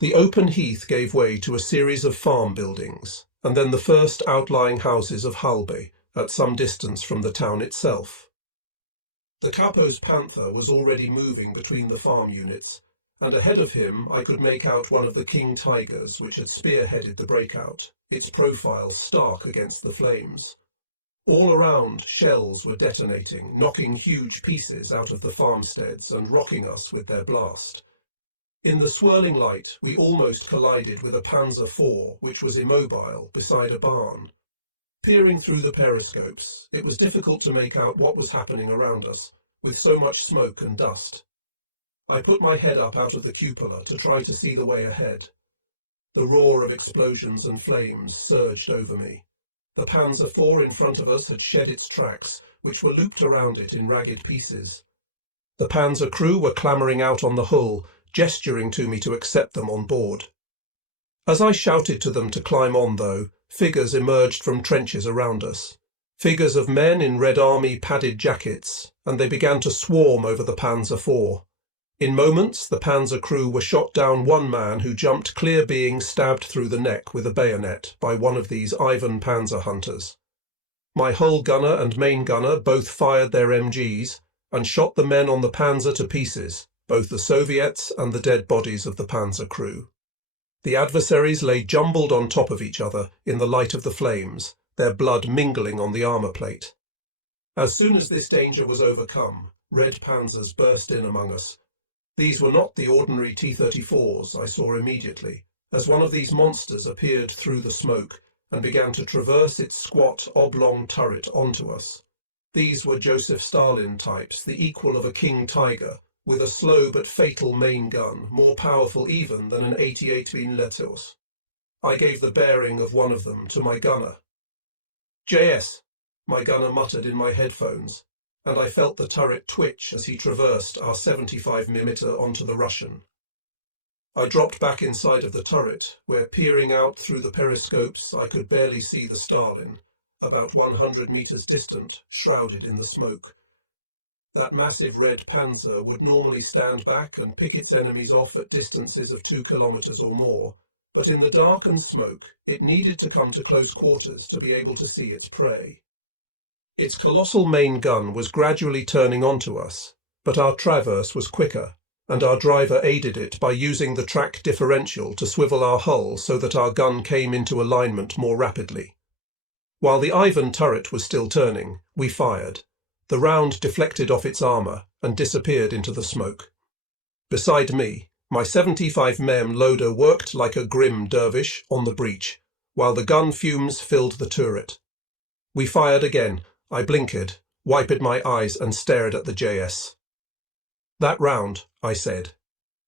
The open heath gave way to a series of farm buildings, and then the first outlying houses of Halbe, at some distance from the town itself. The capo's Panther was already moving between the farm units, and ahead of him I could make out one of the King Tigers which had spearheaded the breakout, its profile stark against the flames. All around, shells were detonating, knocking huge pieces out of the farmsteads and rocking us with their blast. In the swirling light, we almost collided with a Panzer IV, which was immobile beside a barn. Peering through the periscopes, it was difficult to make out what was happening around us, with so much smoke and dust. I put my head up out of the cupola to try to see the way ahead. The roar of explosions and flames surged over me. The Panzer IV in front of us had shed its tracks, which were looped around it in ragged pieces. The Panzer crew were clambering out on the hull, gesturing to me to accept them on board. As I shouted to them to climb on, though, figures emerged from trenches around us. Figures of men in Red Army padded jackets, and they began to swarm over the Panzer IV. In moments, the Panzer crew were shot down one man who jumped clear being stabbed through the neck with a bayonet by one of these Ivan Panzer hunters. My hull gunner and main gunner both fired their MGs and shot the men on the Panzer to pieces, both the Soviets and the dead bodies of the Panzer crew. The adversaries lay jumbled on top of each other in the light of the flames, their blood mingling on the armour plate. As soon as this danger was overcome, Red Panzers burst in among us. These were not the ordinary T-34s I saw immediately, as one of these monsters appeared through the smoke and began to traverse its squat, oblong turret onto us. These were Joseph Stalin types, the equal of a King Tiger, with a slow but fatal main gun, more powerful even than an 88 Letos. I gave the bearing of one of them to my gunner. "JS," my gunner muttered in my headphones, and I felt the turret twitch as he traversed our 75mm onto the Russian. I dropped back inside of the turret, where, peering out through the periscopes, I could barely see the Stalin, about 100 meters distant, shrouded in the smoke. That massive red Panzer would normally stand back and pick its enemies off at distances of 2 kilometers or more, but in the dark and smoke, it needed to come to close quarters to be able to see its prey. Its colossal main gun was gradually turning onto us, but our traverse was quicker, and our driver aided it by using the track differential to swivel our hull so that our gun came into alignment more rapidly. While the Ivan turret was still turning, we fired. The round deflected off its armour and disappeared into the smoke. Beside me, my 75 mm loader worked like a grim dervish on the breech, while the gun fumes filled the turret. We fired again. I blinkered, wiped my eyes and stared at the JS. "That round," I said.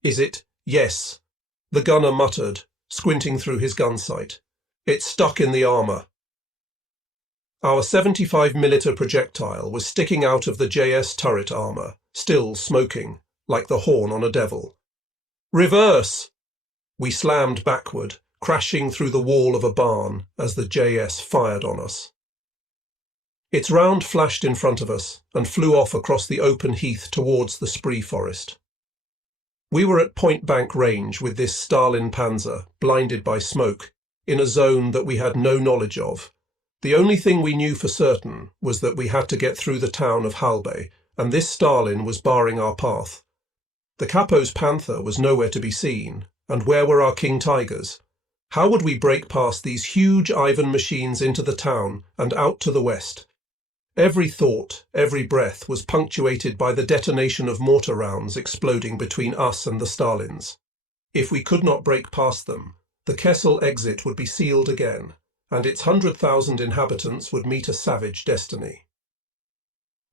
"Is it?" "Yes." The gunner muttered, squinting through his gun sight. "It's stuck in the armour." Our 75mm projectile was sticking out of the JS turret armour, still smoking, like the horn on a devil. "Reverse!" We slammed backward, crashing through the wall of a barn as the JS fired on us. Its round flashed in front of us and flew off across the open heath towards the Spree forest. We were at point-blank range with this Stalin Panzer, blinded by smoke, in a zone that we had no knowledge of. The only thing we knew for certain was that we had to get through the town of Halbe, and this Stalin was barring our path. The capo's Panther was nowhere to be seen, and where were our King Tigers? How would we break past these huge Ivan machines into the town and out to the west? Every thought, every breath was punctuated by the detonation of mortar rounds exploding between us and the Stalins. If we could not break past them, the Kessel exit would be sealed again, and its 100,000 inhabitants would meet a savage destiny.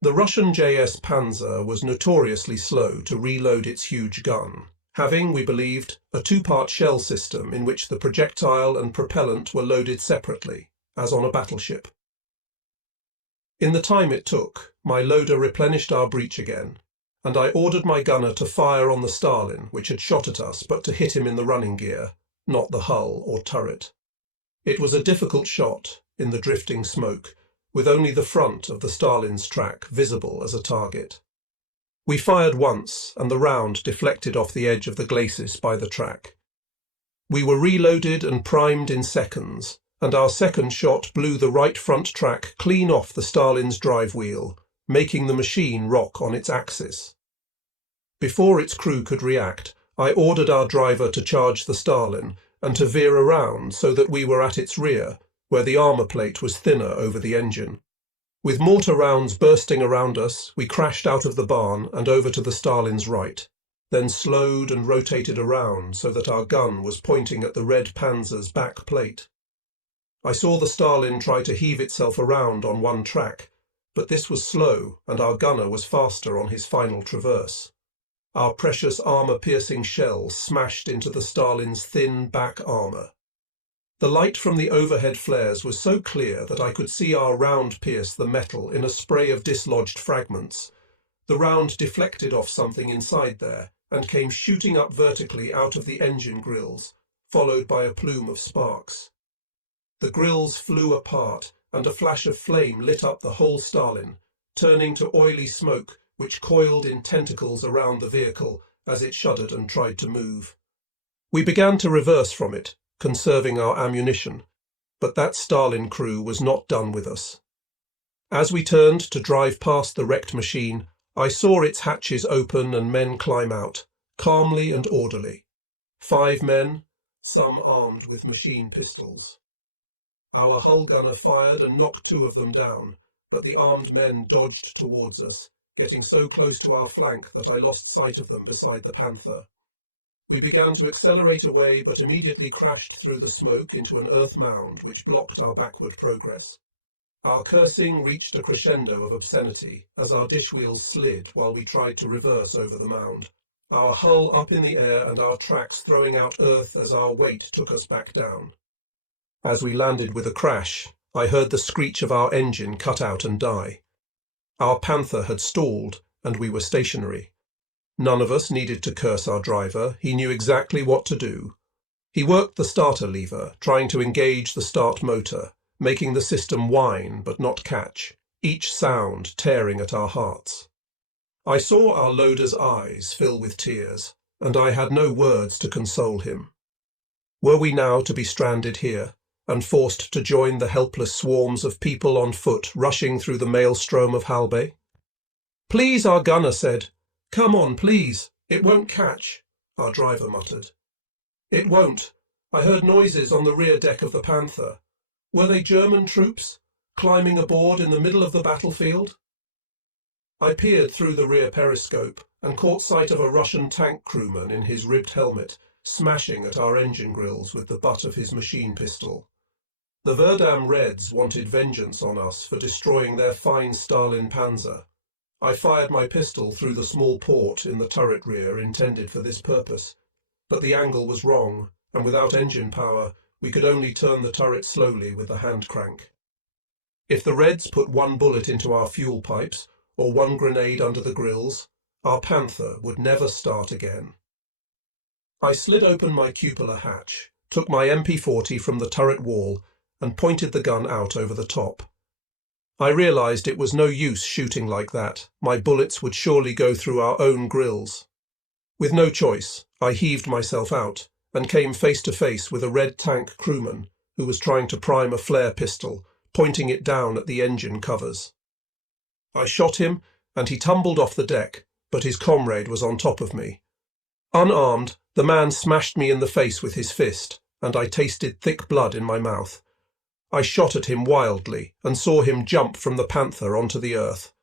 The Russian JS Panzer was notoriously slow to reload its huge gun, having, we believed, a two-part shell system in which the projectile and propellant were loaded separately, as on a battleship. In the time it took, my loader replenished our breech again, and I ordered my gunner to fire on the Stalin, which had shot at us, but to hit him in the running gear, not the hull or turret. It was a difficult shot, in the drifting smoke, with only the front of the Stalin's track visible as a target. We fired once, and the round deflected off the edge of the glacis by the track. We were reloaded and primed in seconds, and our second shot blew the right front track clean off the Stalin's drive wheel, making the machine rock on its axis. Before its crew could react, I ordered our driver to charge the Stalin and to veer around so that we were at its rear, where the armour plate was thinner over the engine. With mortar rounds bursting around us, we crashed out of the barn and over to the Stalin's right, then slowed and rotated around so that our gun was pointing at the red Panzer's back plate. I saw the Stalin try to heave itself around on one track, but this was slow and our gunner was faster on his final traverse. Our precious armour-piercing shell smashed into the Stalin's thin back armour. The light from the overhead flares was so clear that I could see our round pierce the metal in a spray of dislodged fragments. The round deflected off something inside there and came shooting up vertically out of the engine grills, followed by a plume of sparks. The grills flew apart, and a flash of flame lit up the whole Stalin, turning to oily smoke which coiled in tentacles around the vehicle as it shuddered and tried to move. We began to reverse from it, conserving our ammunition, but that Stalin crew was not done with us. As we turned to drive past the wrecked machine, I saw its hatches open and men climb out, calmly and orderly. 5 men, some armed with machine pistols. Our hull gunner fired and knocked 2 of them down, but the armed men dodged towards us, getting so close to our flank that I lost sight of them beside the Panther. We began to accelerate away, but immediately crashed through the smoke into an earth mound which blocked our backward progress. Our cursing reached a crescendo of obscenity as our dish wheels slid while we tried to reverse over the mound, our hull up in the air and our tracks throwing out earth as our weight took us back down. As we landed with a crash, I heard the screech of our engine cut out and die. Our Panther had stalled, and we were stationary. None of us needed to curse our driver. He knew exactly what to do. He worked the starter lever, trying to engage the start motor, making the system whine but not catch, each sound tearing at our hearts. I saw our loader's eyes fill with tears, and I had no words to console him. Were we now to be stranded here, and forced to join the helpless swarms of people on foot rushing through the maelstrom of Halbe? "Please," our gunner said. "Come on, please. It won't catch," our driver muttered. "It won't. I heard noises on the rear deck of the Panther. Were they German troops, climbing aboard in the middle of the battlefield?" I peered through the rear periscope and caught sight of a Russian tank crewman in his ribbed helmet, smashing at our engine grills with the butt of his machine pistol. The Verdam Reds wanted vengeance on us for destroying their fine Stalin Panzer. I fired my pistol through the small port in the turret rear intended for this purpose, but the angle was wrong, and without engine power, we could only turn the turret slowly with the hand crank. If the Reds put 1 bullet into our fuel pipes, or 1 grenade under the grills, our Panther would never start again. I slid open my cupola hatch, took my MP40 from the turret wall, and pointed the gun out over the top. I realized it was no use shooting like that. My bullets would surely go through our own grills. With no choice, I heaved myself out and came face to face with a red tank crewman who was trying to prime a flare pistol, pointing it down at the engine covers. I shot him, and he tumbled off the deck, but his comrade was on top of me. Unarmed, the man smashed me in the face with his fist, and I tasted thick blood in my mouth. I shot at him wildly and saw him jump from the Panther onto the earth.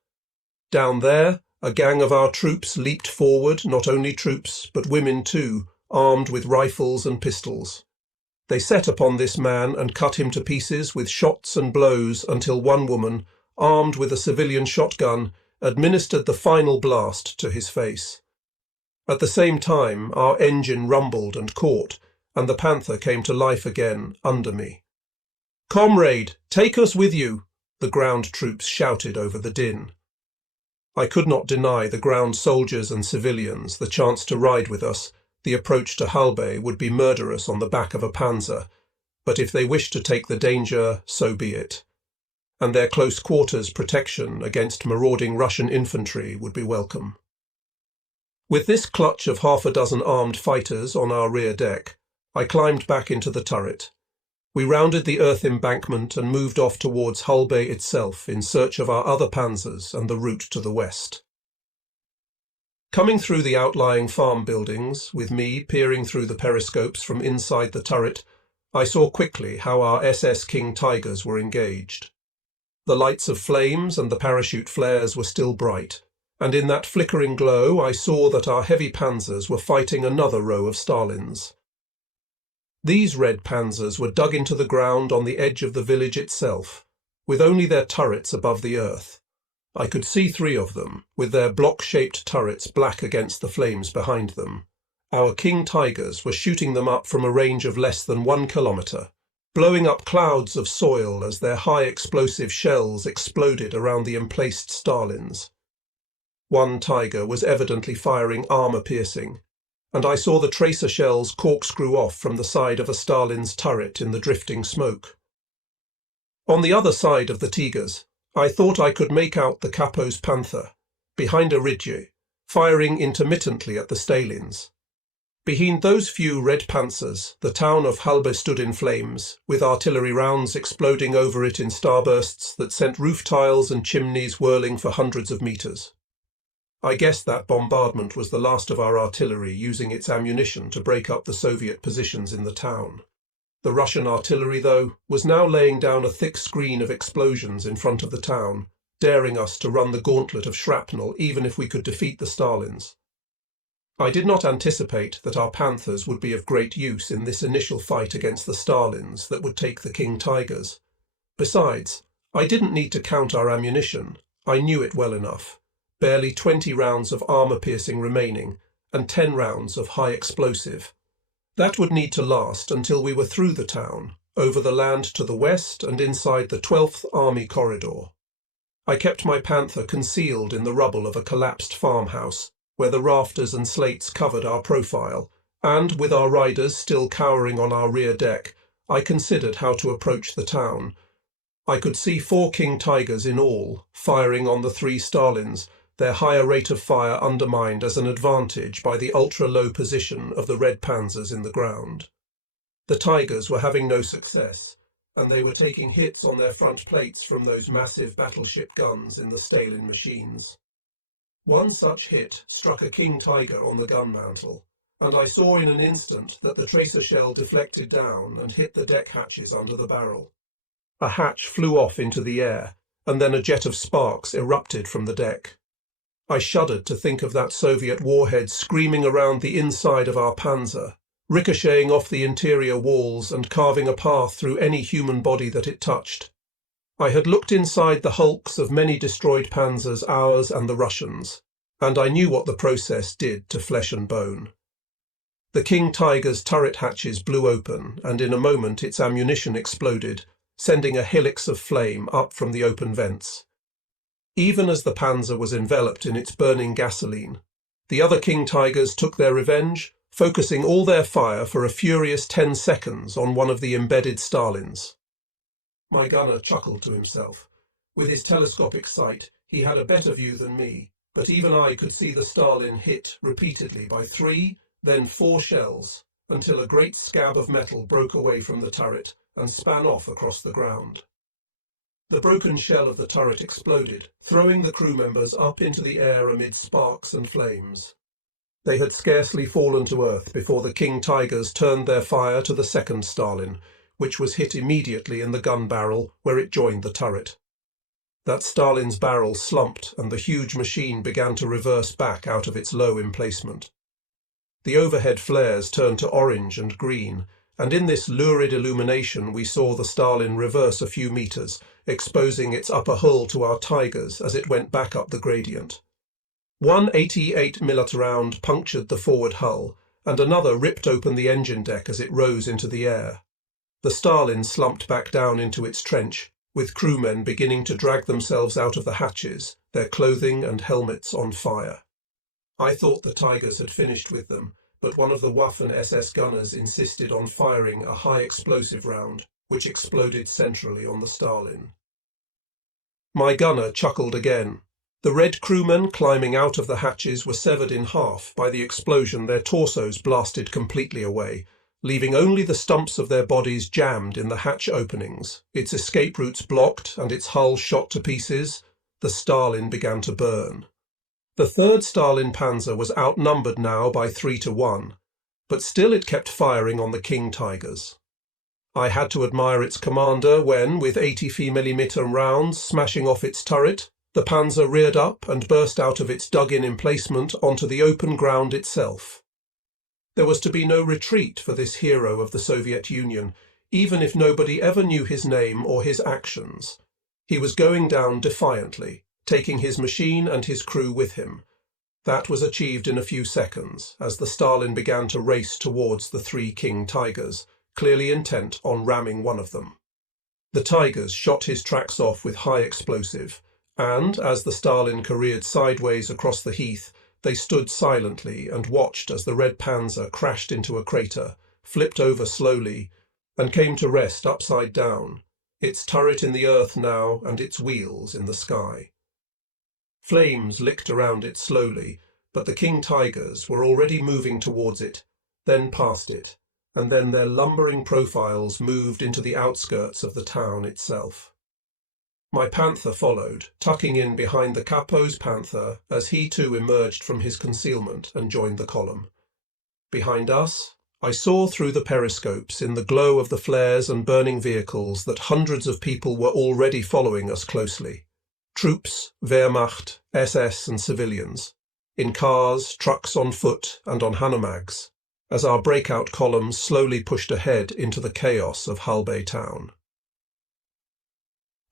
Down there, a gang of our troops leaped forward, not only troops, but women too, armed with rifles and pistols. They set upon this man and cut him to pieces with shots and blows until one woman, armed with a civilian shotgun, administered the final blast to his face. At the same time, our engine rumbled and caught, and the Panther came to life again under me. "Comrade, take us with you," the ground troops shouted over the din. I could not deny the ground soldiers and civilians the chance to ride with us. The approach to Halbe would be murderous on the back of a Panzer, but if they wished to take the danger, so be it. And their close quarters protection against marauding Russian infantry would be welcome. With this clutch of 6 armed fighters on our rear deck, I climbed back into the turret. We rounded the earth embankment and moved off towards Hull Bay itself in search of our other panzers and the route to the west. Coming through the outlying farm buildings, with me peering through the periscopes from inside the turret, I saw quickly how our SS King Tigers were engaged. The lights of flames and the parachute flares were still bright, and in that flickering glow I saw that our heavy panzers were fighting another row of Stalins. These red panzers were dug into the ground on the edge of the village itself, with only their turrets above the earth. I could see 3 of them, with their block-shaped turrets black against the flames behind them. Our King Tigers were shooting them up from a range of less than 1 kilometre, blowing up clouds of soil as their high-explosive shells exploded around the emplaced Stalins. One Tiger was evidently firing armour-piercing, and I saw the tracer shells corkscrew off from the side of a Stalin's turret in the drifting smoke. On the other side of the Tigers, I thought I could make out the Capo's Panther, behind a ridge, firing intermittently at the Stalins. Behind those few red panzers, the town of Halbe stood in flames, with artillery rounds exploding over it in starbursts that sent roof tiles and chimneys whirling for hundreds of metres. I guessed that bombardment was the last of our artillery using its ammunition to break up the Soviet positions in the town. The Russian artillery, though, was now laying down a thick screen of explosions in front of the town, daring us to run the gauntlet of shrapnel even if we could defeat the Stalins. I did not anticipate that our Panthers would be of great use in this initial fight against the Stalins that would take the King Tigers. Besides, I didn't need to count our ammunition. I knew it well enough. Barely 20 rounds of armour-piercing remaining, and 10 rounds of high explosive. That would need to last until we were through the town, over the land to the west and inside the 12th Army corridor. I kept my Panther concealed in the rubble of a collapsed farmhouse, where the rafters and slates covered our profile, and, with our riders still cowering on our rear deck, I considered how to approach the town. I could see 4 King Tigers in all, firing on the 3 Stalins, their higher rate of fire undermined as an advantage by the ultra-low position of the red panzers in the ground. The Tigers were having no success, and they were taking hits on their front plates from those massive battleship guns in the Stalin machines. One such hit struck a King Tiger on the gun mantle, and I saw in an instant that the tracer shell deflected down and hit the deck hatches under the barrel. A hatch flew off into the air, and then a jet of sparks erupted from the deck. I shuddered to think of that Soviet warhead screaming around the inside of our Panzer, ricocheting off the interior walls and carving a path through any human body that it touched. I had looked inside the hulks of many destroyed Panzers, ours and the Russians, and I knew what the process did to flesh and bone. The King Tiger's turret hatches blew open, and in a moment its ammunition exploded, sending a helix of flame up from the open vents. Even as the Panzer was enveloped in its burning gasoline, the other King Tigers took their revenge, focusing all their fire for a furious 10 seconds on one of the embedded Stalins. My gunner chuckled to himself. With his telescopic sight, he had a better view than me, but even I could see the Stalin hit repeatedly by 3, then 4 shells, until a great scab of metal broke away from the turret and span off across the ground. The broken shell of the turret exploded, throwing the crew members up into the air amid sparks and flames. They had scarcely fallen to earth before the King Tigers turned their fire to the second Stalin, which was hit immediately in the gun barrel where it joined the turret. That Stalin's barrel slumped and the huge machine began to reverse back out of its low emplacement. The overhead flares turned to orange and green, and in this lurid illumination we saw the Stalin reverse a few metres, exposing its upper hull to our Tigers as it went back up the gradient. One 88mm round punctured the forward hull, and another ripped open the engine deck as it rose into the air. The Stalin slumped back down into its trench, with crewmen beginning to drag themselves out of the hatches, their clothing and helmets on fire. I thought the Tigers had finished with them, but one of the Waffen-SS gunners insisted on firing a high-explosive round, which exploded centrally on the Stalin. My gunner chuckled again. The red crewmen climbing out of the hatches were severed in half by the explosion. Their torsos blasted completely away, leaving only the stumps of their bodies jammed in the hatch openings, its escape routes blocked and its hull shot to pieces, the Stalin began to burn. The 3rd Stalin Panzer was outnumbered now by 3-1, but still it kept firing on the King Tigers. I had to admire its commander when, with 80mm rounds smashing off its turret, the Panzer reared up and burst out of its dug-in emplacement onto the open ground itself. There was to be no retreat for this hero of the Soviet Union, even if nobody ever knew his name or his actions. He was going down defiantly, taking his machine and his crew with him. That was achieved in a few seconds, as the Stalin began to race towards the 3 King Tigers, clearly intent on ramming one of them. The Tigers shot his tracks off with high explosive, and, as the Stalin careered sideways across the heath, they stood silently and watched as the Red Panzer crashed into a crater, flipped over slowly, and came to rest upside down, its turret in the earth now and its wheels in the sky. Flames licked around it slowly, but the King Tigers were already moving towards it, then past it, and then their lumbering profiles moved into the outskirts of the town itself. My Panther followed, tucking in behind the Capo's Panther as he too emerged from his concealment and joined the column. Behind us, I saw through the periscopes in the glow of the flares and burning vehicles that hundreds of people were already following us closely. Troops, Wehrmacht, SS and civilians, in cars, trucks on foot and on Hanomags, as our breakout columns slowly pushed ahead into the chaos of Halbe town.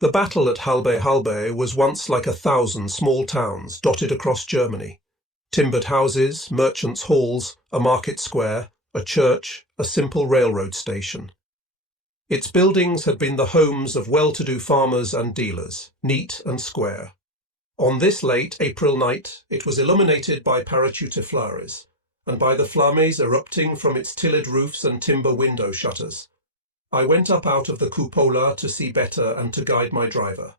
The battle at Halbe was once like 1,000 small towns dotted across Germany. Timbered houses, merchants' halls, a market square, a church, a simple railroad station. Its buildings had been the homes of well-to-do farmers and dealers, neat and square. On this late April night, it was illuminated by parachute flares, and by the flammes erupting from its tilled roofs and timber window shutters. I went up out of the cupola to see better and to guide my driver.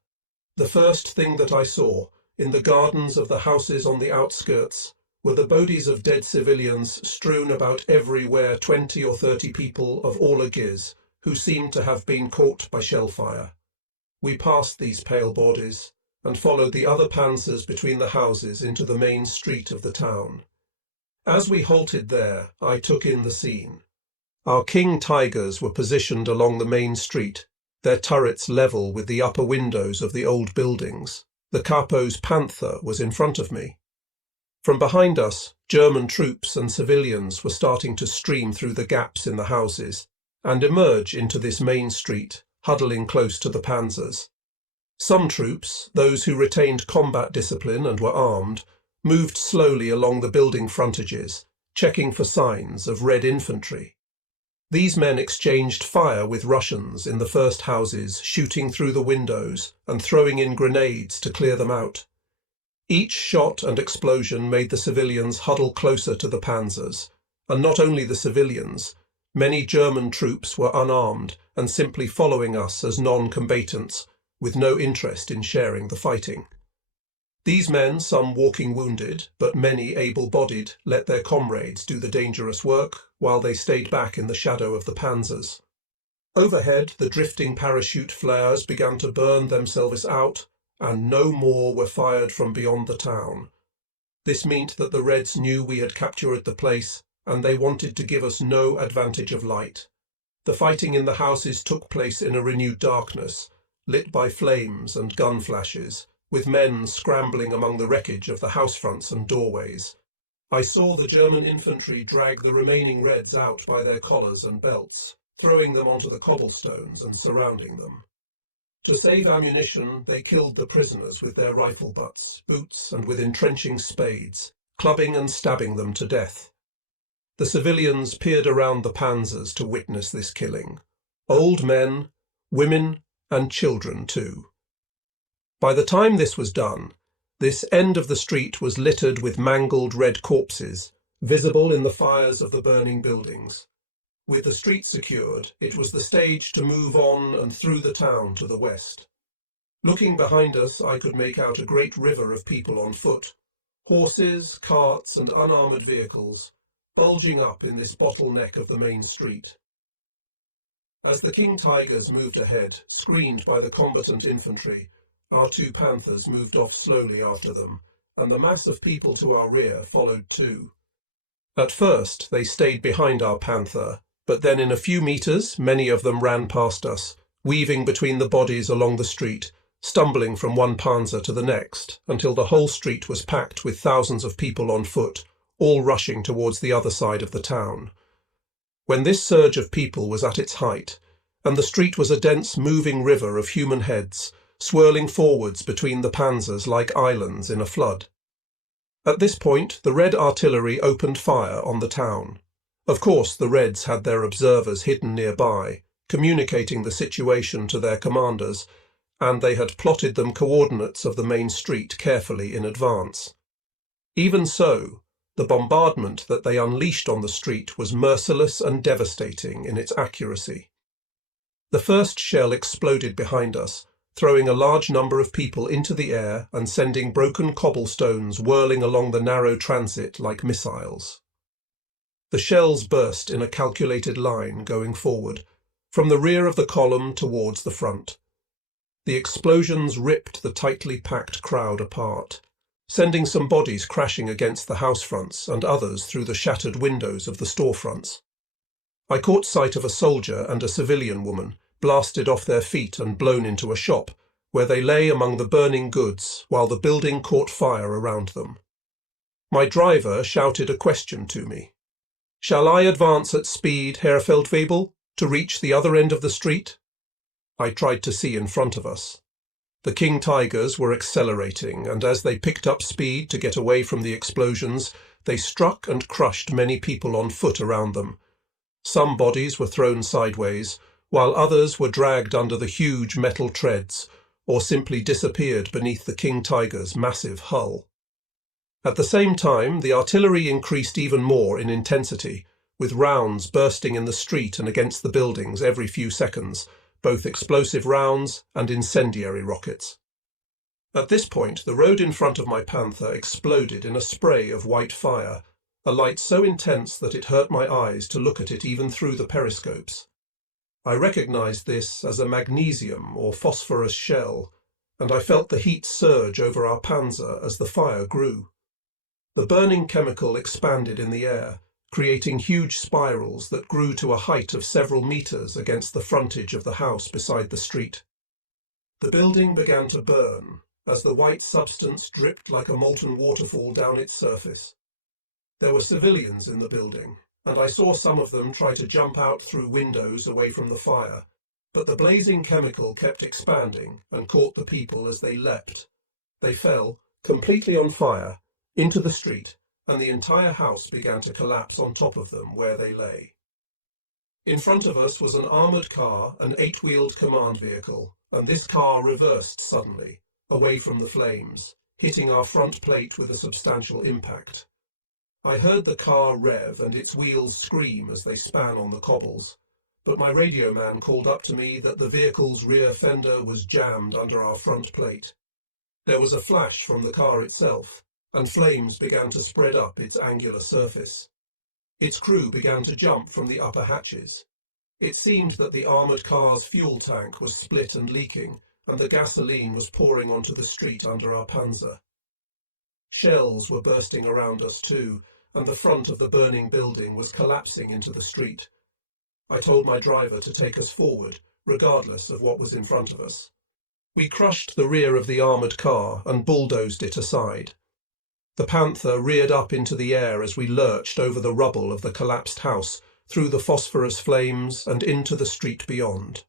The first thing that I saw, in the gardens of the houses on the outskirts, were the bodies of dead civilians strewn about everywhere, 20 or 30 people of all ages, who seemed to have been caught by shell fire. We passed these pale bodies, and followed the other panzers between the houses into the main street of the town. As we halted there, I took in the scene. Our King Tigers were positioned along the main street, their turrets level with the upper windows of the old buildings. The Capo's Panther was in front of me. From behind us, German troops and civilians were starting to stream through the gaps in the houses and emerge into this main street, huddling close to the panzers. Some troops, those who retained combat discipline and were armed, moved slowly along the building frontages, checking for signs of Red infantry. These men exchanged fire with Russians in the first houses, shooting through the windows and throwing in grenades to clear them out. Each shot and explosion made the civilians huddle closer to the panzers, and not only the civilians, many German troops were unarmed and simply following us as non-combatants, with no interest in sharing the fighting. These men, some walking wounded, but many able-bodied, let their comrades do the dangerous work, while they stayed back in the shadow of the panzers. Overhead, the drifting parachute flares began to burn themselves out, and no more were fired from beyond the town. This meant that the Reds knew we had captured the place, and they wanted to give us no advantage of light. The fighting in the houses took place in a renewed darkness, lit by flames and gun flashes, with men scrambling among the wreckage of the house fronts and doorways. I saw the German infantry drag the remaining Reds out by their collars and belts, throwing them onto the cobblestones and surrounding them. To save ammunition, they killed the prisoners with their rifle butts, boots, and with entrenching spades, clubbing and stabbing them to death. The civilians peered around the panzers to witness this killing. Old men, women, and children too. By the time this was done, this end of the street was littered with mangled red corpses, visible in the fires of the burning buildings. With the street secured, it was the stage to move on and through the town to the west. Looking behind us, I could make out a great river of people on foot, horses, carts, and unarmoured vehicles, bulging up in this bottleneck of the main street. As the King Tigers moved ahead, screened by the combatant infantry, our two Panthers moved off slowly after them, and the mass of people to our rear followed too. At first, they stayed behind our Panther, but then in a few meters, many of them ran past us, weaving between the bodies along the street, stumbling from one Panzer to the next, until the whole street was packed with thousands of people on foot, all rushing towards the other side of the town. When this surge of people was at its height, and the street was a dense moving river of human heads, swirling forwards between the Panzers like islands in a flood. At this point, the Red artillery opened fire on the town. Of course, the Reds had their observers hidden nearby, communicating the situation to their commanders, and they had plotted them coordinates of the main street carefully in advance. Even so, the bombardment that they unleashed on the street was merciless and devastating in its accuracy. The first shell exploded behind us, throwing a large number of people into the air and sending broken cobblestones whirling along the narrow transit like missiles. The shells burst in a calculated line going forward, from the rear of the column towards the front. The explosions ripped the tightly packed crowd apart, sending some bodies crashing against the house fronts and others through the shattered windows of the storefronts. I caught sight of a soldier and a civilian woman, blasted off their feet and blown into a shop, where they lay among the burning goods while the building caught fire around them. My driver shouted a question to me. "Shall I advance at speed, Herr Feldwebel, to reach the other end of the street?" I tried to see in front of us. The King Tigers were accelerating, and as they picked up speed to get away from the explosions, they struck and crushed many people on foot around them. Some bodies were thrown sideways, while others were dragged under the huge metal treads, or simply disappeared beneath the King Tiger's massive hull. At the same time, the artillery increased even more in intensity, with rounds bursting in the street and against the buildings every few seconds, both explosive rounds and incendiary rockets. At this point, the road in front of my Panther exploded in a spray of white fire, a light so intense that it hurt my eyes to look at it even through the periscopes. I recognized this as a magnesium or phosphorus shell, and I felt the heat surge over our Panzer as the fire grew. The burning chemical expanded in the air, creating huge spirals that grew to a height of several meters against the frontage of the house beside the street. The building began to burn as the white substance dripped like a molten waterfall down its surface. There were civilians in the building, and I saw some of them try to jump out through windows away from the fire, but the blazing chemical kept expanding and caught the people as they leapt. They fell, completely on fire, into the street, and the entire house began to collapse on top of them where they lay. In front of us was an armoured car, an 8-wheeled command vehicle, and this car reversed suddenly, away from the flames, hitting our front plate with a substantial impact. I heard the car rev and its wheels scream as they span on the cobbles, but my radio man called up to me that the vehicle's rear fender was jammed under our front plate. There was a flash from the car itself, and flames began to spread up its angular surface. Its crew began to jump from the upper hatches. It seemed that the armoured car's fuel tank was split and leaking, and the gasoline was pouring onto the street under our Panzer. Shells were bursting around us too, and the front of the burning building was collapsing into the street. I told my driver to take us forward, regardless of what was in front of us. We crushed the rear of the armoured car and bulldozed it aside. The Panther reared up into the air as we lurched over the rubble of the collapsed house, through the phosphorus flames and into the street beyond.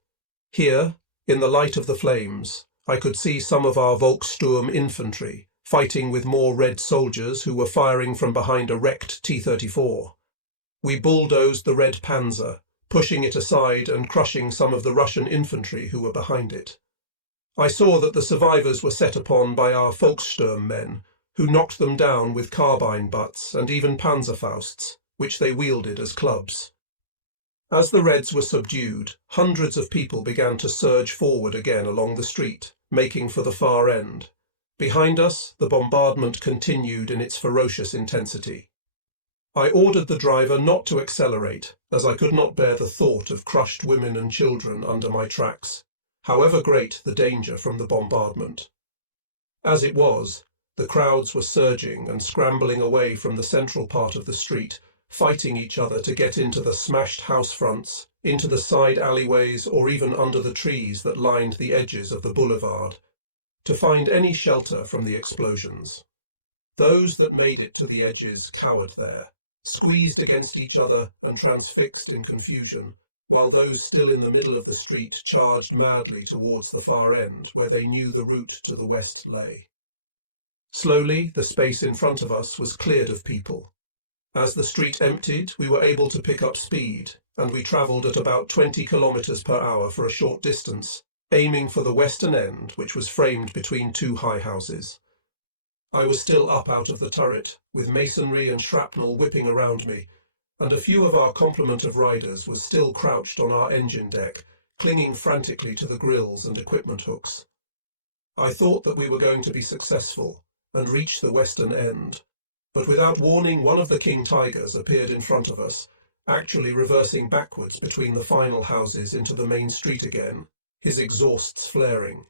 Here, in the light of the flames, I could see some of our Volkssturm infantry, fighting with more Red soldiers who were firing from behind a wrecked T-34. We bulldozed the Red Panzer, pushing it aside and crushing some of the Russian infantry who were behind it. I saw that the survivors were set upon by our Volkssturm men, who knocked them down with carbine butts and even Panzerfausts, which they wielded as clubs. As the Reds were subdued, hundreds of people began to surge forward again along the street, making for the far end. Behind us, the bombardment continued in its ferocious intensity. I ordered the driver not to accelerate, as I could not bear the thought of crushed women and children under my tracks, however great the danger from the bombardment. As it was, the crowds were surging and scrambling away from the central part of the street, fighting each other to get into the smashed house fronts, into the side alleyways, or even under the trees that lined the edges of the boulevard, to find any shelter from the explosions. Those that made it to the edges cowered there, squeezed against each other and transfixed in confusion, while those still in the middle of the street charged madly towards the far end, where they knew the route to the west lay. Slowly, the space in front of us was cleared of people. As the street emptied, we were able to pick up speed, and we travelled at about 20 kilometres per hour for a short distance, aiming for the western end, which was framed between two high houses. I was still up out of the turret, with masonry and shrapnel whipping around me, and a few of our complement of riders was still crouched on our engine deck, clinging frantically to the grills and equipment hooks. I thought that we were going to be successful and reach the western end, but without warning, one of the King Tigers appeared in front of us, actually reversing backwards between the final houses into the main street again, his exhausts flaring.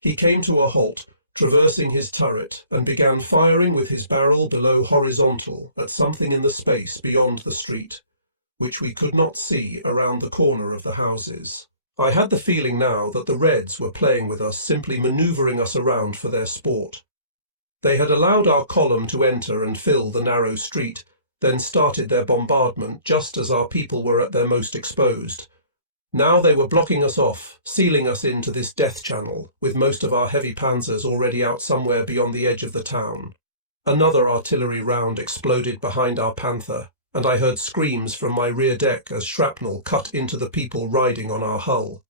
He came to a halt, traversing his turret, and began firing with his barrel below horizontal at something in the space beyond the street, which we could not see around the corner of the houses. I had the feeling now that the Reds were playing with us, simply manoeuvring us around for their sport. They had allowed our column to enter and fill the narrow street, then started their bombardment just as our people were at their most exposed. Now they were blocking us off, sealing us into this death channel, with most of our heavy panzers already out somewhere beyond the edge of the town. Another artillery round exploded behind our Panther, and I heard screams from my rear deck as shrapnel cut into the people riding on our hull.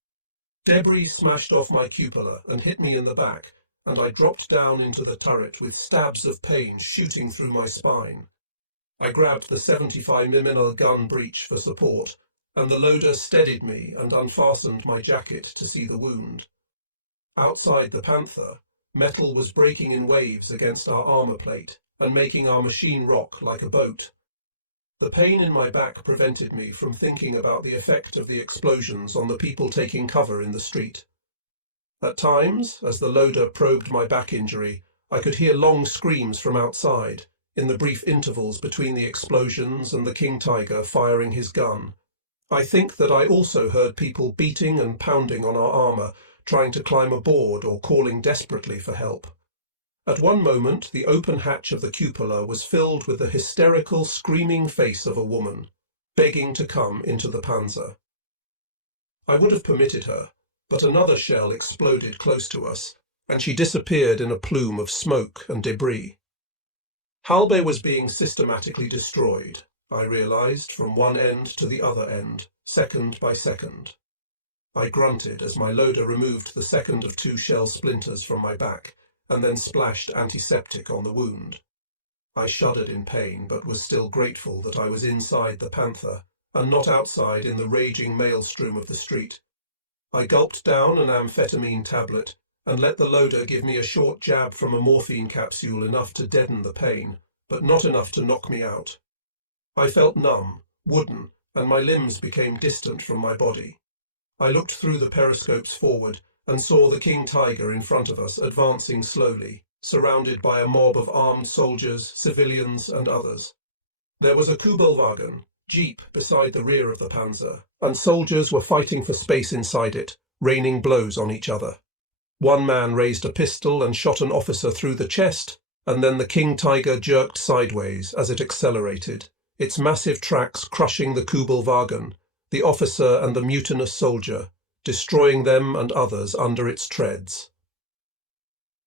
Debris smashed off my cupola and hit me in the back, and I dropped down into the turret with stabs of pain shooting through my spine. I grabbed the 75mm gun breech for support, and the loader steadied me and unfastened my jacket to see the wound. Outside the Panther, metal was breaking in waves against our armour plate and making our machine rock like a boat. The pain in my back prevented me from thinking about the effect of the explosions on the people taking cover in the street. At times, as the loader probed my back injury, I could hear long screams from outside, in the brief intervals between the explosions and the King Tiger firing his gun. I think that I also heard people beating and pounding on our armour, trying to climb aboard or calling desperately for help. At one moment, the open hatch of the cupola was filled with the hysterical, screaming face of a woman, begging to come into the Panzer. I would have permitted her, but another shell exploded close to us, and she disappeared in a plume of smoke and debris. Halbe was being systematically destroyed, I realized, from one end to the other end, second by second. I grunted as my loader removed the second of 2 shell splinters from my back, and then splashed antiseptic on the wound. I shuddered in pain, but was still grateful that I was inside the Panther, and not outside in the raging maelstrom of the street. I gulped down an amphetamine tablet, and let the loader give me a short jab from a morphine capsule, enough to deaden the pain, but not enough to knock me out. I felt numb, wooden, and my limbs became distant from my body. I looked through the periscopes forward, and saw the King Tiger in front of us advancing slowly, surrounded by a mob of armed soldiers, civilians, and others. There was a Kubelwagen, jeep, beside the rear of the Panzer, and soldiers were fighting for space inside it, raining blows on each other. One man raised a pistol and shot an officer through the chest, and then the King Tiger jerked sideways as it accelerated, its massive tracks crushing the Kubelwagen, the officer and the mutinous soldier, destroying them and others under its treads.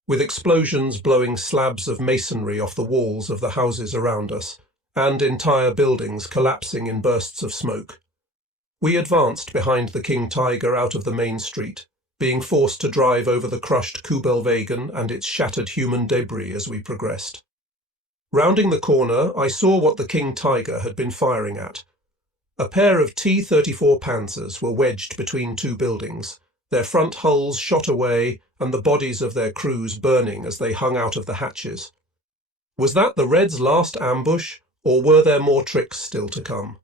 With explosions blowing slabs of masonry off the walls of the houses around us, and entire buildings collapsing in bursts of smoke, we advanced behind the King Tiger out of the main street, being forced to drive over the crushed Kubelwagen and its shattered human debris as we progressed. Rounding the corner, I saw what the King Tiger had been firing at. A pair of T-34 Panzers were wedged between 2 buildings, their front hulls shot away and the bodies of their crews burning as they hung out of the hatches. Was that the Reds' last ambush, or were there more tricks still to come?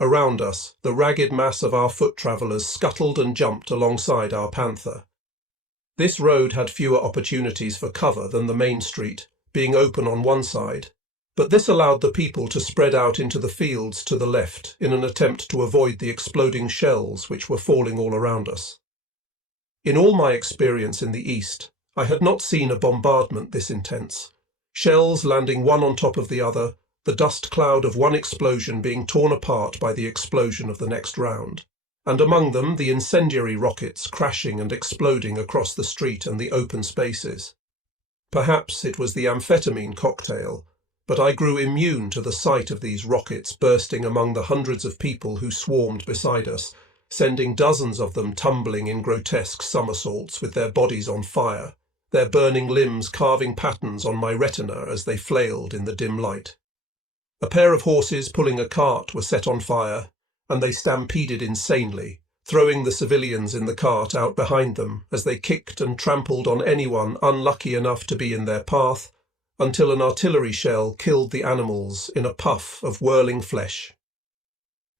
Around us, the ragged mass of our foot travellers scuttled and jumped alongside our Panther. This road had fewer opportunities for cover than the main street, being open on one side, but this allowed the people to spread out into the fields to the left in an attempt to avoid the exploding shells which were falling all around us. In all my experience in the East, I had not seen a bombardment this intense. Shells landing one on top of the other, the dust cloud of one explosion being torn apart by the explosion of the next round, and among them the incendiary rockets crashing and exploding across the street and the open spaces. Perhaps it was the amphetamine cocktail, but I grew immune to the sight of these rockets bursting among the hundreds of people who swarmed beside us, sending dozens of them tumbling in grotesque somersaults with their bodies on fire, their burning limbs carving patterns on my retina as they flailed in the dim light. A pair of horses pulling a cart were set on fire, and they stampeded insanely, throwing the civilians in the cart out behind them as they kicked and trampled on anyone unlucky enough to be in their path, until an artillery shell killed the animals in a puff of whirling flesh.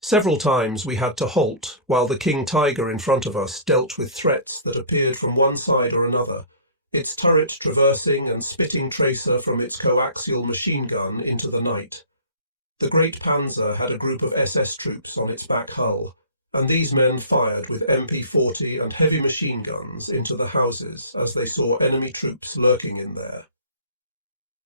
Several times we had to halt while the king tiger in front of us dealt with threats that appeared from one side or another, its turret traversing and spitting tracer from its coaxial machine gun into the night. The great Panzer had a group of SS troops on its back hull, and these men fired with MP-40 and heavy machine guns into the houses as they saw enemy troops lurking in there.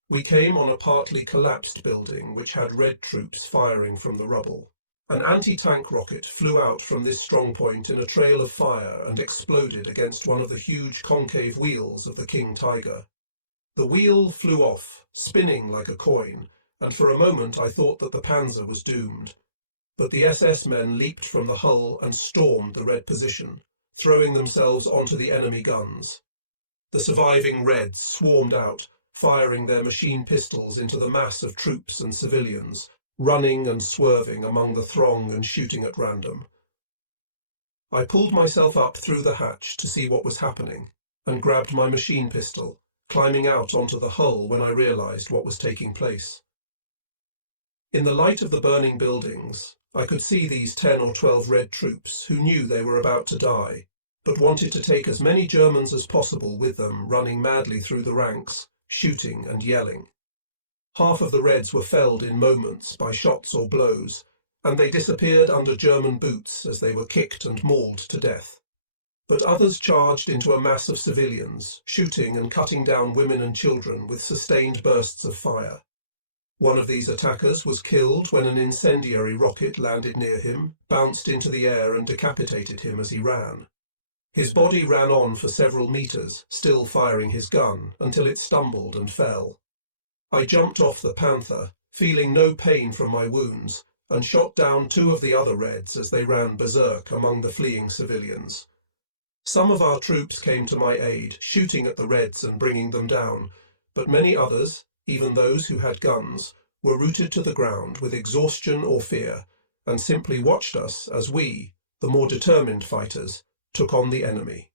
We came on a partly collapsed building which had Red troops firing from the rubble. An anti-tank rocket flew out from this strongpoint in a trail of fire and exploded against one of the huge concave wheels of the King Tiger. The wheel flew off, spinning like a coin, and for a moment I thought that the Panzer was doomed. But the SS men leaped from the hull and stormed the Red position, throwing themselves onto the enemy guns. The surviving Reds swarmed out, firing their machine pistols into the mass of troops and civilians, running and swerving among the throng and shooting at random. I pulled myself up through the hatch to see what was happening, and grabbed my machine pistol, climbing out onto the hull when I realized what was taking place. In the light of the burning buildings, I could see these 10 or 12 Red troops who knew they were about to die, but wanted to take as many Germans as possible with them, running madly through the ranks, shooting and yelling. Half of the Reds were felled in moments by shots or blows, and they disappeared under German boots as they were kicked and mauled to death. But others charged into a mass of civilians, shooting and cutting down women and children with sustained bursts of fire. One of these attackers was killed when an incendiary rocket landed near him, bounced into the air and decapitated him as he ran. His body ran on for several meters, still firing his gun, until it stumbled and fell. I jumped off the Panther, feeling no pain from my wounds, and shot down 2 of the other Reds as they ran berserk among the fleeing civilians. Some of our troops came to my aid, shooting at the Reds and bringing them down, but many others, even those who had guns, were rooted to the ground with exhaustion or fear, and simply watched us as we, the more determined fighters, took on the enemy.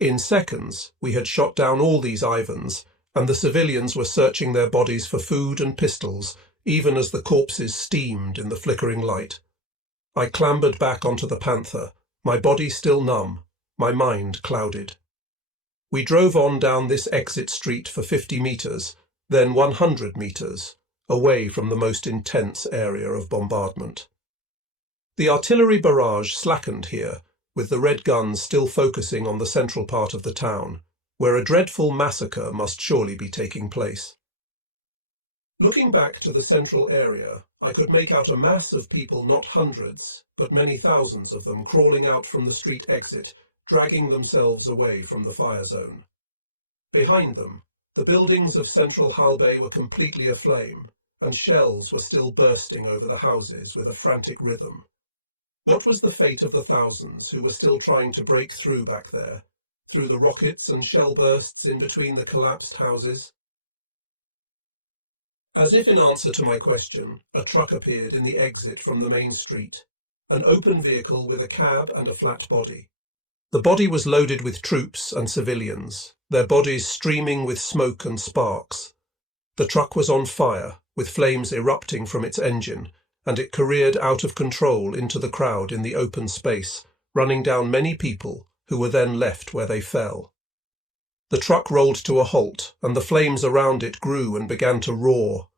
In seconds, we had shot down all these Ivans, and the civilians were searching their bodies for food and pistols, even as the corpses steamed in the flickering light. I clambered back onto the Panther, my body still numb, my mind clouded. We drove on down this exit street for 50 meters, then 100 meters, away from the most intense area of bombardment. The artillery barrage slackened here, with the Red guns still focusing on the central part of the town, where a dreadful massacre must surely be taking place. Looking back to the central area, I could make out a mass of people, not hundreds, but many thousands of them crawling out from the street exit, dragging themselves away from the fire zone. Behind them, the buildings of central Halbe were completely aflame, and shells were still bursting over the houses with a frantic rhythm. What was the fate of the thousands who were still trying to break through back there, through the rockets and shell bursts in between the collapsed houses? As if in answer to my question, a truck appeared in the exit from the main street, an open vehicle with a cab and a flat body. The body was loaded with troops and civilians, their bodies streaming with smoke and sparks. The truck was on fire, with flames erupting from its engine, and it careered out of control into the crowd in the open space, running down many people who were then left where they fell. The truck rolled to a halt, and the flames around it grew and began to roar.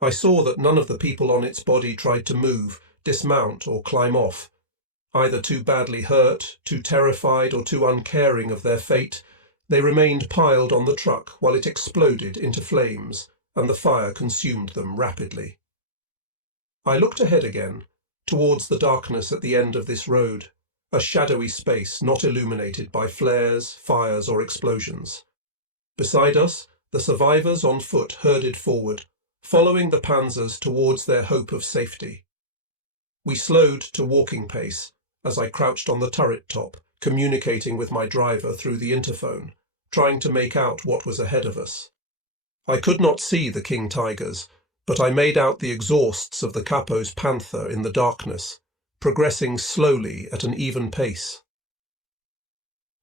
I saw that none of the people on its body tried to move, dismount, or climb off. Either too badly hurt, too terrified, or too uncaring of their fate, they remained piled on the truck while it exploded into flames, and the fire consumed them rapidly. I looked ahead again, towards the darkness at the end of this road, a shadowy space not illuminated by flares, fires, or explosions. Beside us, the survivors on foot herded forward, following the Panzers towards their hope of safety. We slowed to walking pace as I crouched on the turret top, communicating with my driver through the interphone, trying to make out what was ahead of us. I could not see the King Tigers, but I made out the exhausts of the Capo's Panther in the darkness, progressing slowly at an even pace.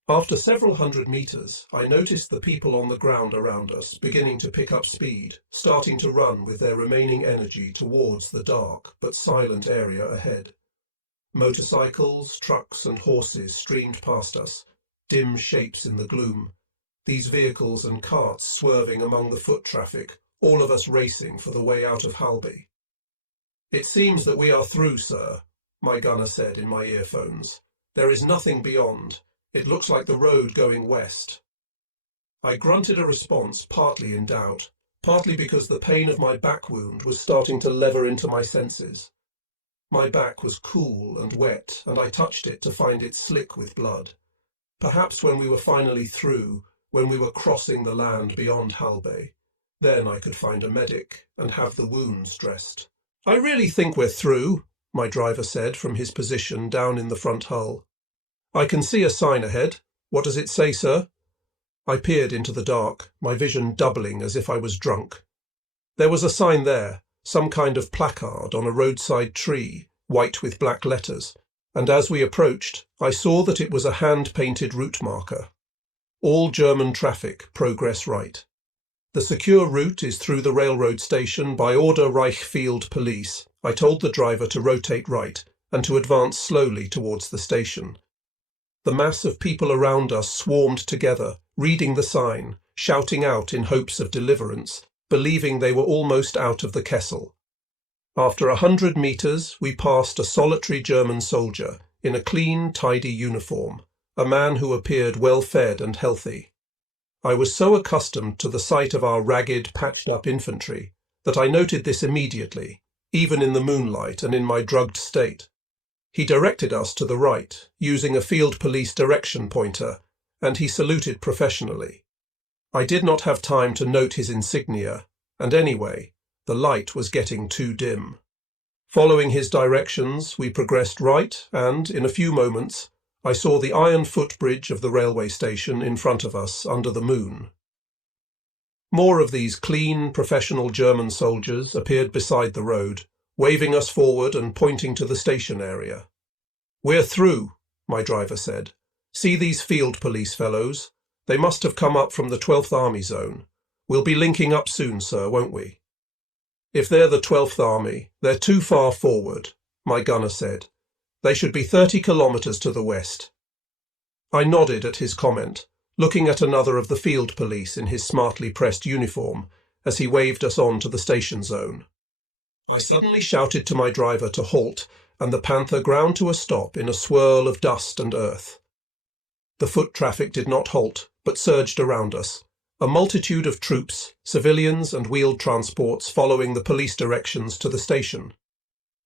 After several hundred meters, I noticed the people on the ground around us beginning to pick up speed, starting to run with their remaining energy towards the dark but silent area ahead. Motorcycles, trucks, and horses streamed past us, dim shapes in the gloom, these vehicles and carts swerving among the foot traffic, all of us racing for the way out of Halby. "It seems that we are through, sir," my gunner said in my earphones. "There is nothing beyond. It looks like the road going west." I grunted a response, partly in doubt, partly because the pain of my back wound was starting to lever into my senses. My back was cool and wet, and I touched it to find it slick with blood. Perhaps when we were finally through, when we were crossing the land beyond Halby, then I could find a medic and have the wounds dressed. "I really think we're through," my driver said from his position down in the front hull. "I can see a sign ahead. What does it say, sir?" I peered into the dark, my vision doubling as if I was drunk. There was a sign there, some kind of placard on a roadside tree, white with black letters, and as we approached, I saw that it was a hand-painted route marker. "All German traffic, progress right. The secure route is through the railroad station by order Reich Field Police." I told the driver to rotate right and to advance slowly towards the station. The mass of people around us swarmed together, reading the sign, shouting out in hopes of deliverance, believing they were almost out of the Kessel. After 100 meters, we passed a solitary German soldier in a clean, tidy uniform, a man who appeared well-fed and healthy. I was so accustomed to the sight of our ragged, patched-up infantry that I noted this immediately, even in the moonlight and in my drugged state. He directed us to the right, using a field police direction pointer, and he saluted professionally. I did not have time to note his insignia, and anyway, the light was getting too dim. Following his directions, we progressed right, and, in a few moments, I saw the iron footbridge of the railway station in front of us under the moon. More of these clean, professional German soldiers appeared beside the road, waving us forward and pointing to the station area. "We're through," my driver said. "See these field police fellows? They must have come up from the 12th Army Zone. We'll be linking up soon, sir, won't we?" "If they're the 12th Army, they're too far forward," my gunner said. "They should be 30 kilometers to the west." I nodded at his comment, looking at another of the field police in his smartly pressed uniform as he waved us on to the station zone. I suddenly shouted to my driver to halt, and the Panther ground to a stop in a swirl of dust and earth. The foot traffic did not halt, but surged around us, a multitude of troops, civilians and wheeled transports following the police directions to the station.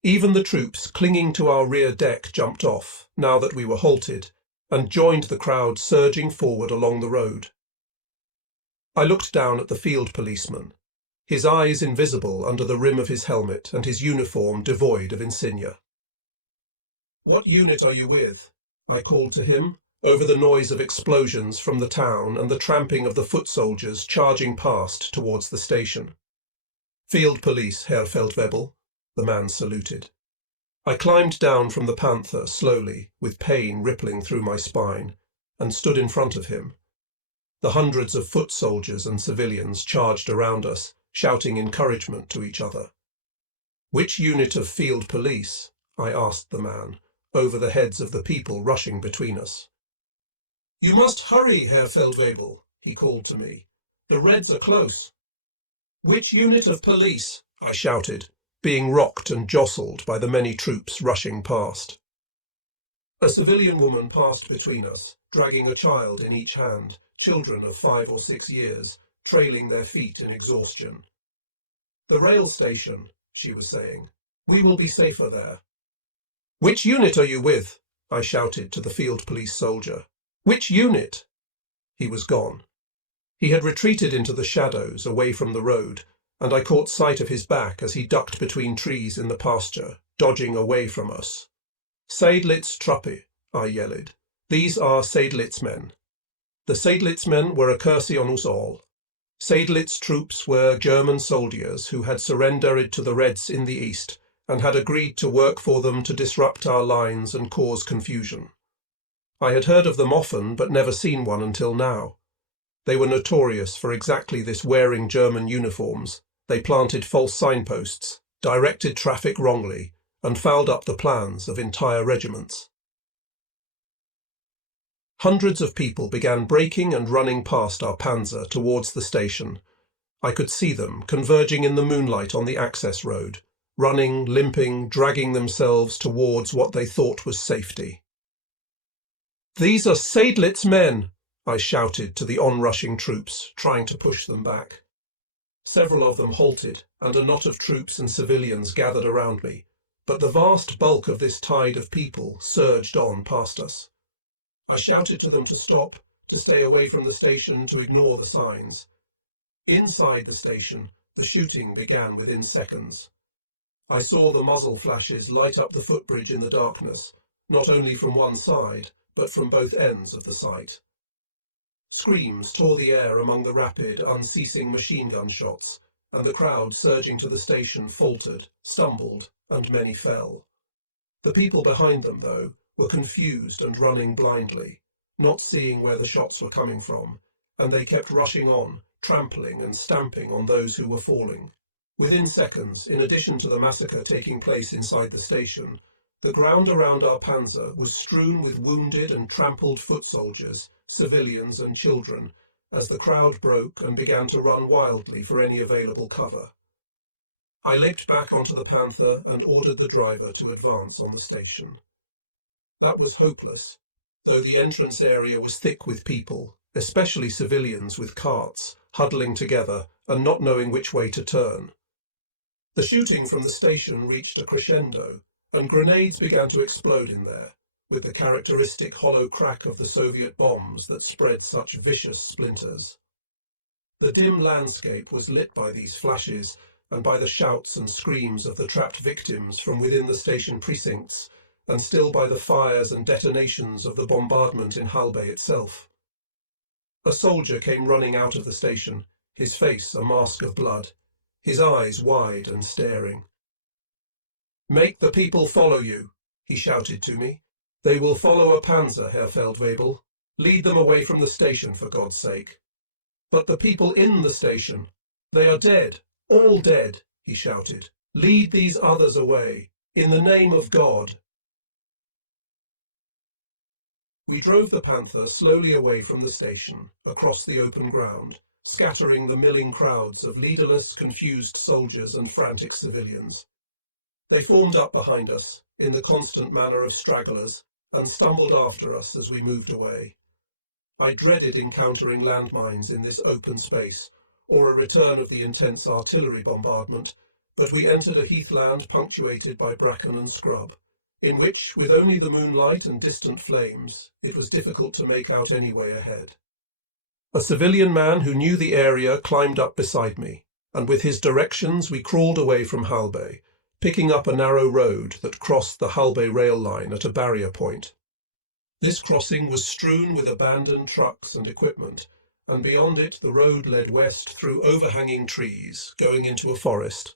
Even the troops clinging to our rear deck jumped off, now that we were halted, and joined the crowd surging forward along the road. I looked down at the field policeman, his eyes invisible under the rim of his helmet and his uniform devoid of insignia. "What unit are you with?" I called to him, over the noise of explosions from the town and the tramping of the foot soldiers charging past towards the station. "Field Police, Herr Feldwebel," the man saluted. I climbed down from the Panther slowly, with pain rippling through my spine, and stood in front of him. The hundreds of foot soldiers and civilians charged around us, shouting encouragement to each other. "Which unit of field police?" I asked the man, over the heads of the people rushing between us. "You must hurry, Herr Feldwebel," he called to me. "The Reds are close." "Which unit of police?" I shouted, being rocked and jostled by the many troops rushing past. A civilian woman passed between us, dragging a child in each hand, children of 5 or 6 years, trailing their feet in exhaustion. "The rail station," she was saying. "We will be safer there." "Which unit are you with?" I shouted to the field police soldier. "Which unit?" He was gone. He had retreated into the shadows, away from the road, and I caught sight of his back as he ducked between trees in the pasture, dodging away from us. "Seydlitz Truppe," I yelled. "These are Seydlitz men." The Seydlitz men were a curse on us all. Seydlitz troops were German soldiers who had surrendered to the Reds in the east and had agreed to work for them to disrupt our lines and cause confusion. I had heard of them often but never seen one until now. They were notorious for exactly this, wearing German uniforms. They planted false signposts, directed traffic wrongly, and fouled up the plans of entire regiments. Hundreds of people began breaking and running past our Panzer towards the station. I could see them converging in the moonlight on the access road, running, limping, dragging themselves towards what they thought was safety. "These are Seydlitz men," I shouted to the onrushing troops, trying to push them back. Several of them halted, and a knot of troops and civilians gathered around me, but the vast bulk of this tide of people surged on past us. I shouted to them to stop, to stay away from the station, to ignore the signs. Inside the station, the shooting began within seconds. I saw the muzzle flashes light up the footbridge in the darkness, not only from one side, but from both ends of the site. Screams tore the air among the rapid, unceasing machine gun shots, and the crowd surging to the station faltered, stumbled, and many fell. The people behind them, though, were confused and running blindly, not seeing where the shots were coming from, and they kept rushing on, trampling and stamping on those who were falling. Within seconds, in addition to the massacre taking place inside the station, the ground around our Panzer was strewn with wounded and trampled foot soldiers, civilians and children, as the crowd broke and began to run wildly for any available cover. I leapt back onto the Panther and ordered the driver to advance on the station. That was hopeless, though the entrance area was thick with people, especially civilians with carts, huddling together and not knowing which way to turn. The shooting from the station reached a crescendo, and grenades began to explode in there, with the characteristic hollow crack of the Soviet bombs that spread such vicious splinters. The dim landscape was lit by these flashes and by the shouts and screams of the trapped victims from within the station precincts, and still by the fires and detonations of the bombardment in Halbe itself. A soldier came running out of the station, his face a mask of blood, his eyes wide and staring. "Make the people follow you," he shouted to me. "They will follow a Panzer, Herr Feldwebel. Lead them away from the station, for God's sake." "But the people in the station, they are dead, all dead," he shouted. "Lead these others away, in the name of God." We drove the Panther slowly away from the station, across the open ground, scattering the milling crowds of leaderless, confused soldiers and frantic civilians. They formed up behind us, in the constant manner of stragglers, and stumbled after us as we moved away. I dreaded encountering landmines in this open space, or a return of the intense artillery bombardment, but we entered a heathland punctuated by bracken and scrub, in which, with only the moonlight and distant flames, it was difficult to make out any way ahead. A civilian man who knew the area climbed up beside me, and with his directions we crawled away from Halbe, picking up a narrow road that crossed the Halbe rail line at a barrier point. This crossing was strewn with abandoned trucks and equipment, and beyond it the road led west through overhanging trees, going into a forest.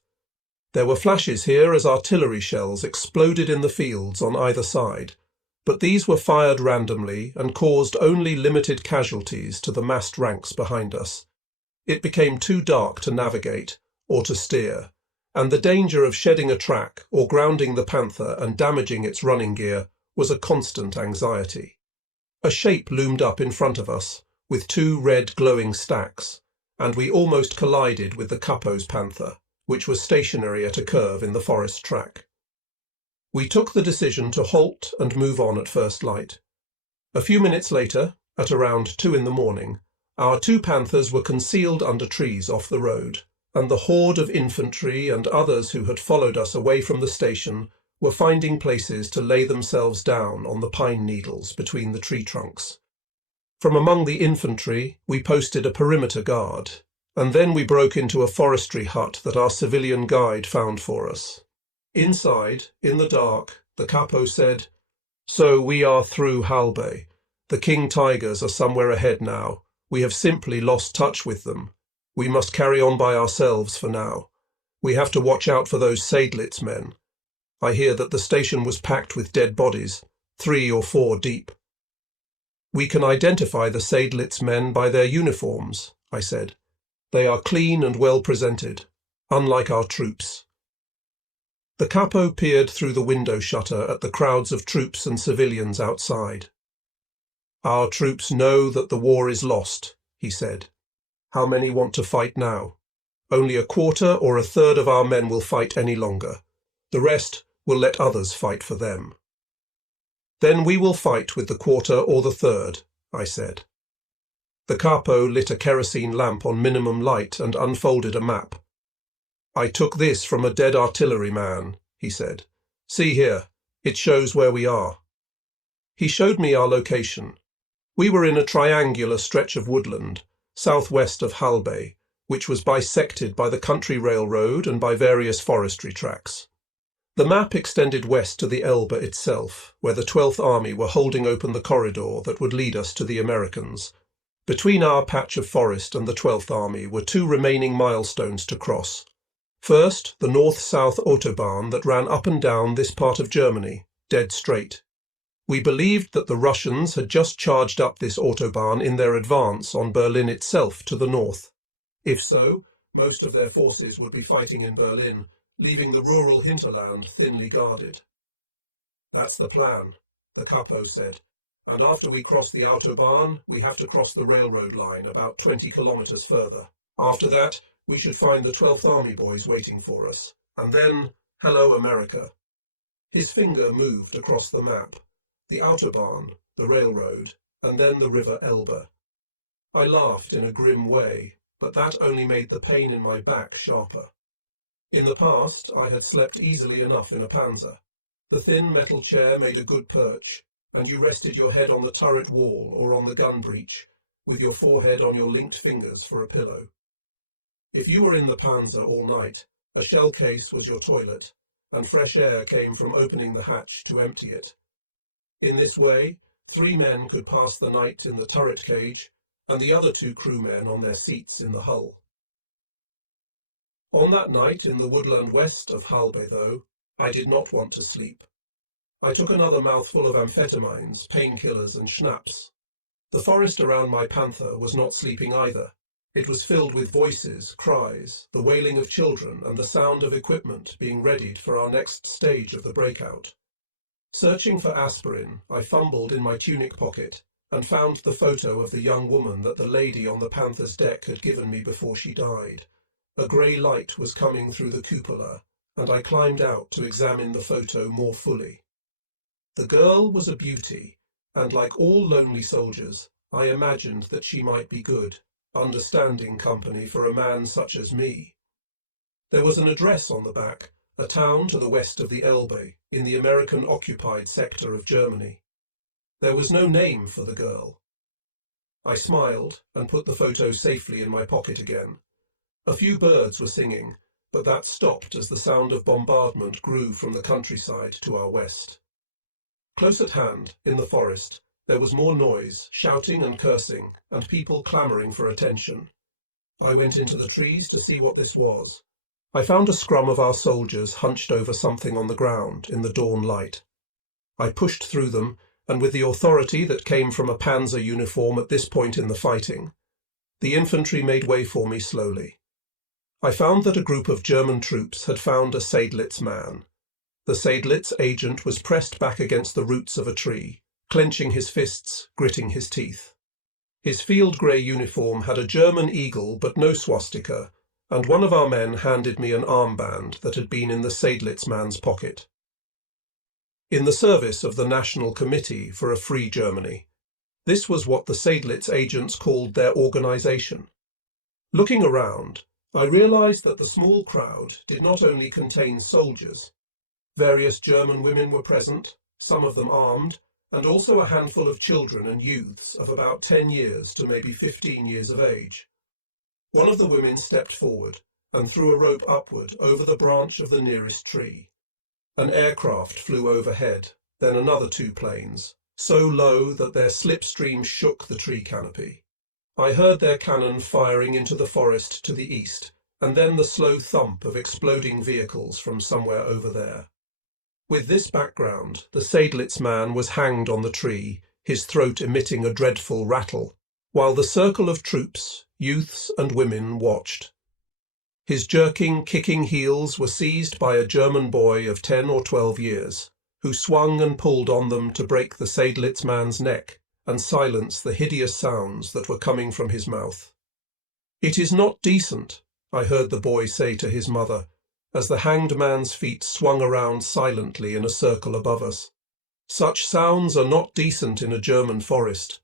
There were flashes here as artillery shells exploded in the fields on either side, but these were fired randomly and caused only limited casualties to the massed ranks behind us. It became too dark to navigate, or to steer, and the danger of shedding a track or grounding the Panther and damaging its running gear was a constant anxiety. A shape loomed up in front of us, with two red glowing stacks, and we almost collided with the Capo's Panther, which was stationary at a curve in the forest track. We took the decision to halt and move on at first light. A few minutes later, at around 2 in the morning, our two Panthers were concealed under trees off the road, and the horde of infantry and others who had followed us away from the station were finding places to lay themselves down on the pine needles between the tree trunks. From among the infantry, we posted a perimeter guard, and then we broke into a forestry hut that our civilian guide found for us. Inside, in the dark, the Capo said, "So we are through Halbe. The King Tigers are somewhere ahead now. We have simply lost touch with them. We must carry on by ourselves for now. We have to watch out for those Seydlitz men. I hear that the station was packed with dead bodies, 3 or 4 deep." "We can identify the Seydlitz men by their uniforms," I said. "They are clean and well presented, unlike our troops." The Capo peered through the window shutter at the crowds of troops and civilians outside. "Our troops know that the war is lost," he said. "How many want to fight now? Only a quarter or a third of our men will fight any longer. The rest will let others fight for them." "Then we will fight with the quarter or the third," I said. The Capo lit a kerosene lamp on minimum light and unfolded a map. "I took this from a dead artilleryman," he said. "See here, it shows where we are." He showed me our location. We were in a triangular stretch of woodland, southwest of Halbe, which was bisected by the country railroad and by various forestry tracks. The map extended west to the Elbe itself, where the 12th Army were holding open the corridor that would lead us to the Americans. Between our patch of forest and the 12th Army were 2 remaining milestones to cross. First, the north-south autobahn that ran up and down this part of Germany, dead straight. We believed that the Russians had just charged up this autobahn in their advance on Berlin itself to the north. If so, most of their forces would be fighting in Berlin, leaving the rural hinterland thinly guarded. "That's the plan," the Capo said. "And after we cross the autobahn, we have to cross the railroad line about 20 kilometers further. After that, we should find the 12th Army boys waiting for us. And then, hello, America." His finger moved across the map. The autobahn, the railroad, and then the river Elbe. I laughed in a grim way, but that only made the pain in my back sharper. In the past, I had slept easily enough in a Panzer. The thin metal chair made a good perch, and you rested your head on the turret wall or on the gun breech, with your forehead on your linked fingers for a pillow. If you were in the Panzer all night, a shell case was your toilet, and fresh air came from opening the hatch to empty it. In this way, 3 men could pass the night in the turret cage, and the other 2 crewmen on their seats in the hull. On that night in the woodland west of Halbe, though, I did not want to sleep. I took another mouthful of amphetamines, painkillers, and schnapps. The forest around my Panther was not sleeping either. It was filled with voices, cries, the wailing of children, and the sound of equipment being readied for our next stage of the breakout. Searching for aspirin, I fumbled in my tunic pocket and found the photo of the young woman that the lady on the Panther's deck had given me before she died. A grey light was coming through the cupola, and I climbed out to examine the photo more fully. The girl was a beauty, and like all lonely soldiers, I imagined that she might be good, understanding company for a man such as me. There was an address on the back, a town to the west of the Elbe, in the American-occupied sector of Germany. There was no name for the girl. I smiled and put the photo safely in my pocket again. A few birds were singing, but that stopped as the sound of bombardment grew from the countryside to our west. Close at hand, in the forest, there was more noise, shouting and cursing, and people clamouring for attention. I went into the trees to see what this was. I found a scrum of our soldiers hunched over something on the ground in the dawn light. I pushed through them, and with the authority that came from a Panzer uniform at this point in the fighting, the infantry made way for me slowly. I found that a group of German troops had found a Seydlitz man. The Seydlitz agent was pressed back against the roots of a tree, clenching his fists, gritting his teeth. His field grey uniform had a German eagle but no swastika, and one of our men handed me an armband that had been in the Seydlitz man's pocket. In the service of the National Committee for a Free Germany. This was what the Seydlitz agents called their organization. Looking around, I realized that the small crowd did not only contain soldiers. Various German women were present, some of them armed, and also a handful of children and youths of about 10 years to maybe 15 years of age. One of the women stepped forward and threw a rope upward over the branch of the nearest tree. An aircraft flew overhead, then another 2 planes, so low that their slipstream shook the tree canopy. I heard their cannon firing into the forest to the east, and then the slow thump of exploding vehicles from somewhere over there. With this background, the Seydlitz man was hanged on the tree, his throat emitting a dreadful rattle, while the circle of troops, youths and women, watched. His jerking, kicking heels were seized by a German boy of 10 or 12 years, who swung and pulled on them to break the Seydlitz man's neck and silence the hideous sounds that were coming from his mouth. "It is not decent," I heard the boy say to his mother, as the hanged man's feet swung around silently in a circle above us. "Such sounds are not decent in a German forest.